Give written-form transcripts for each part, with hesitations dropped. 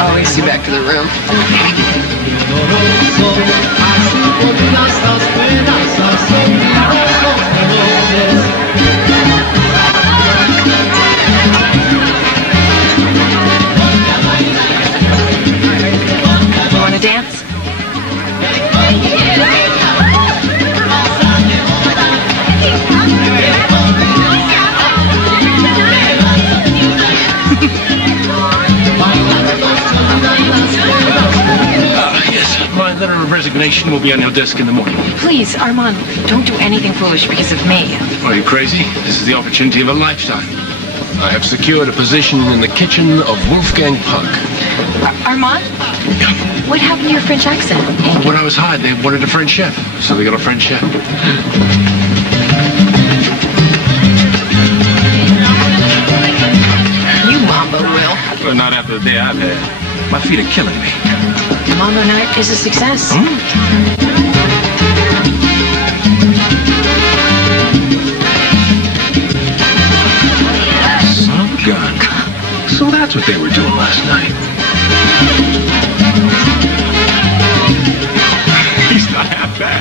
Always see back to the room. You want to dance? Yes, my letter of resignation will be on your desk in the morning. Please, Armand, don't do anything foolish because of me. Are you crazy? This is the opportunity of a lifetime. I have secured a position in the kitchen of Wolfgang Puck. Armand? What happened to your French accent? When I was hired, they wanted a French chef, so they got a French chef. You mambo, Will. Well, not after the day I've had. My feet are killing me. The mambo night is a success. Son of a gun. So that's what they were doing last night. He's not half bad.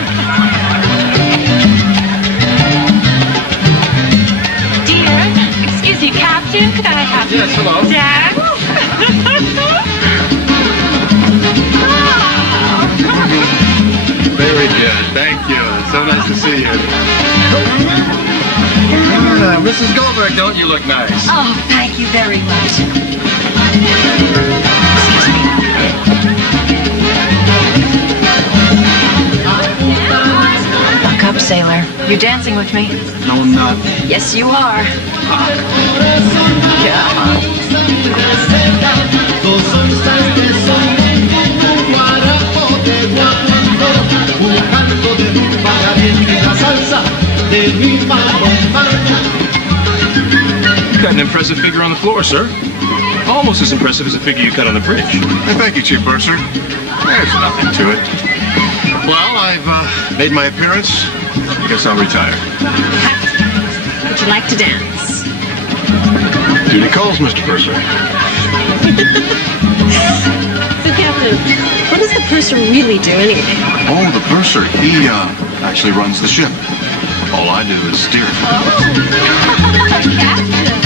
Dear, excuse me, Captain, could I have Yes, hello. Dad? Very good. Thank you. It's so nice to see you. Mrs. Goldberg, don't you look nice? Oh, thank you very much. Buck up, sailor. You're dancing with me. No, I'm not. Yes, you are. Got an impressive figure on the floor, sir. Almost as impressive as the figure you cut on the bridge. Thank you, Chief Bursar. There's nothing to it. Well, I've made my appearance. I guess I'll retire. Would you like to dance? Duty calls, Mr. Purser. So, Captain, what does the purser really do anyway? Oh, the Purser. He actually runs the ship. All I do is steer. Oh, Captain.